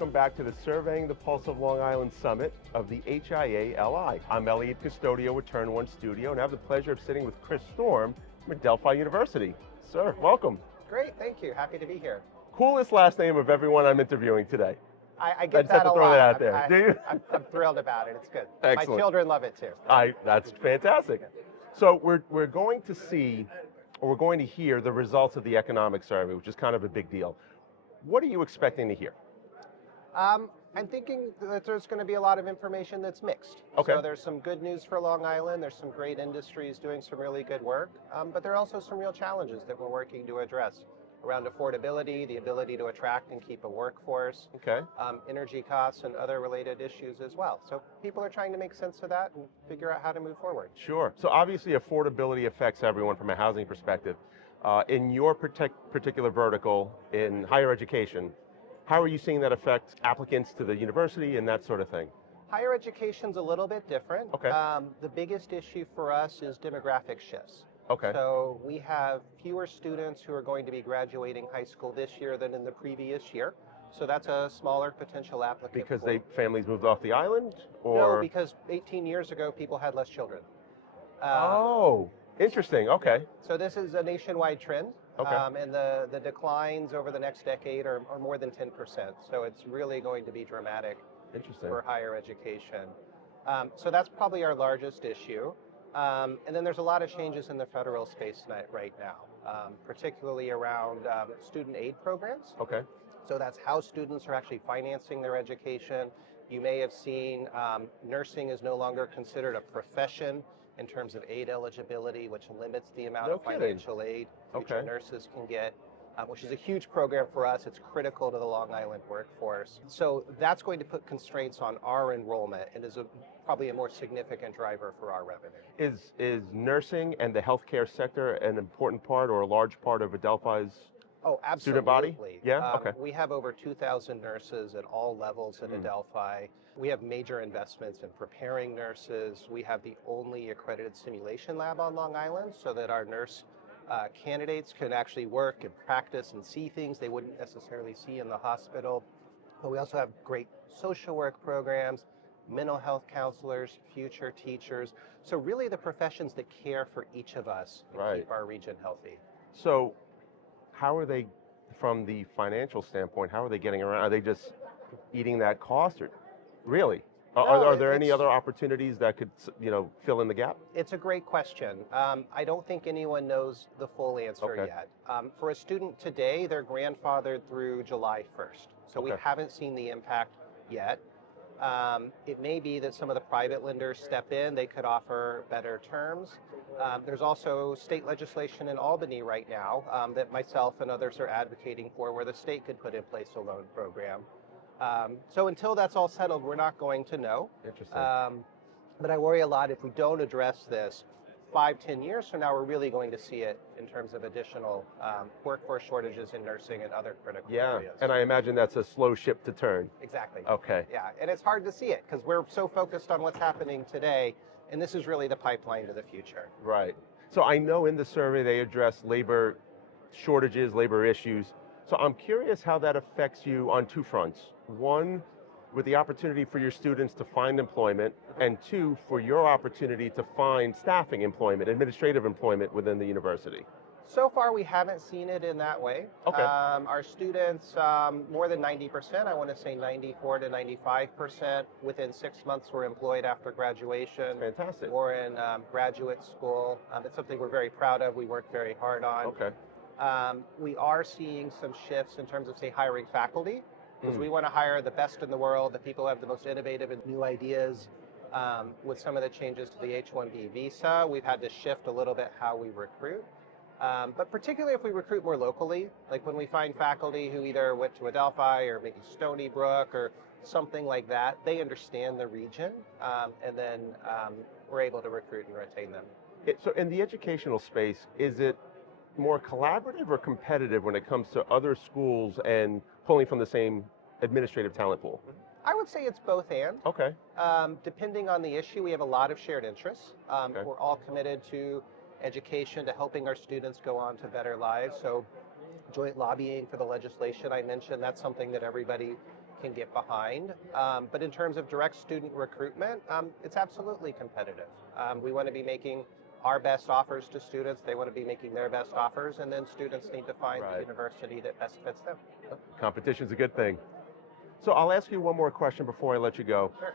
welcome back to the Surveying the Pulse of Long Island Summit of the HIA-LI. I'm Eliud Custodio with Turn One Studio, and I have the pleasure of sitting with Chris Storm from Adelphi University. Sir, welcome. Great, thank you. Happy to be here. Coolest last name of everyone I'm interviewing today. I get just have that to a throw lot. that out there. Do you? I'm thrilled about it. It's good. Excellent. My children love it too. That's fantastic. So we're going to see, or we're going to hear the results of the economic survey, which is kind of a big deal. What are you expecting to hear? I'm thinking that there's going to be a lot of information that's mixed. Okay. So there's some good news for Long Island. There's some great industries doing some really good work, but there are also some real challenges that we're working to address around affordability, the ability to attract and keep a workforce, Okay. Energy costs, and other related issues as well. So people are trying to make sense of that and figure out how to move forward. Sure. So obviously affordability affects everyone from a housing perspective. In your particular vertical in higher education, how are you seeing that affect applicants to the university and that sort of thing? Higher education's a little bit different. Okay. The biggest issue for us is demographic shifts. Okay. So we have fewer students who are going to be graduating high school this year than in the previous year. So that's a smaller potential applicant. Because pool. families moved off the island, or? No, because 18 years ago people had less children. Oh, interesting. Okay. So this is a nationwide trend. Okay. And the declines over the next decade are more than 10%. So it's really going to be dramatic. Interesting. For higher education. So that's probably our largest issue. And then there's a lot of changes in the federal space right now, particularly around student aid programs. Okay. So that's how students are actually financing their education. You may have seen nursing is no longer considered a profession in terms of aid eligibility, which limits the amount of financial aid future nurses can get. Which is a huge program for us. It's critical to the Long Island workforce. So that's going to put constraints on our enrollment and is probably a more significant driver for our revenue. Is nursing and the healthcare sector an important part or a large part of Adelphi's student body? Yeah, okay. We have over 2,000 nurses at all levels at Adelphi. We have major investments in preparing nurses. We have the only accredited simulation lab on Long Island so that our nurse candidates can actually work and practice and see things they wouldn't necessarily see in the hospital. But we also have great social work programs, mental health counselors, future teachers. So really the professions that care for each of us and keep our region healthy. So how are they, from the financial standpoint, how are they getting around? Are they just eating that cost, or really? No, are there any other opportunities that could, fill in the gap? It's a great question. I don't think anyone knows the full answer yet. For a student today, they're grandfathered through July 1st. So we haven't seen the impact yet. It may be that some of the private lenders step in. They could offer better terms. There's also state legislation in Albany right now that myself and others are advocating for, where the state could put in place a loan program. So until that's all settled, we're not going to know. Interesting. But I worry a lot if we don't address this. 5-10 years from now, we're really going to see it in terms of additional workforce shortages in nursing and other critical areas. And I imagine that's a slow ship to turn. Exactly. Okay. Yeah, and it's hard to see it because we're so focused on what's happening today, and this is really the pipeline to the future. Right. So I know in the survey they address labor shortages, labor issues. So I'm curious how that affects you on two fronts. One, with the opportunity for your students to find employment, and two, for your opportunity to find staffing employment, administrative employment within the university. So far, we haven't seen it in that way. Okay. Our students, more than 90%, I want to say 94 to 95%, within 6 months were employed after graduation. Fantastic. Or in graduate school. It's something we're very proud of. We work very hard on. Okay. We are seeing some shifts in terms of, say, hiring faculty, because we want to hire the best in the world, the people who have the most innovative and new ideas. With some of the changes to the H-1B visa, we've had to shift a little bit how we recruit. But particularly if we recruit more locally, like when we find faculty who either went to Adelphi or maybe Stony Brook or something like that, they understand the region, and then we're able to recruit and retain them. So in the educational space, is it more collaborative or competitive when it comes to other schools and pulling from the same administrative talent pool? I would say it's both and. Okay. Depending on the issue, we have a lot of shared interests. We're all committed to education, to helping our students go on to better lives. So joint lobbying for the legislation I mentioned. That's something that everybody can get behind. But in terms of direct student recruitment, it's absolutely competitive. We want to be making our best offers to students. They want to be making their best offers, and then students need to find the university that best fits them. Competition's a good thing. So I'll ask you one more question before I let you go. Sure.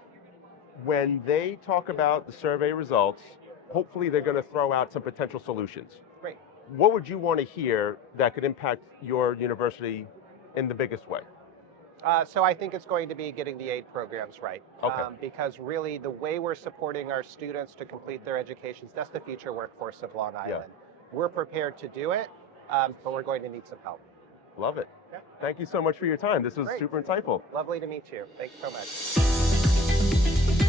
When they talk about the survey results, hopefully they're going to throw out some potential solutions. Great. What would you want to hear that could impact your university in the biggest way? So I think it's going to be getting the aid programs right. Okay. Because really the way we're supporting our students to complete their educations, that's the future workforce of Long Island. We're prepared to do it, but we're going to need some help. Love it. Yeah. Thank you so much for your time. This was Great. super insightful. Lovely to meet you. Thanks so much.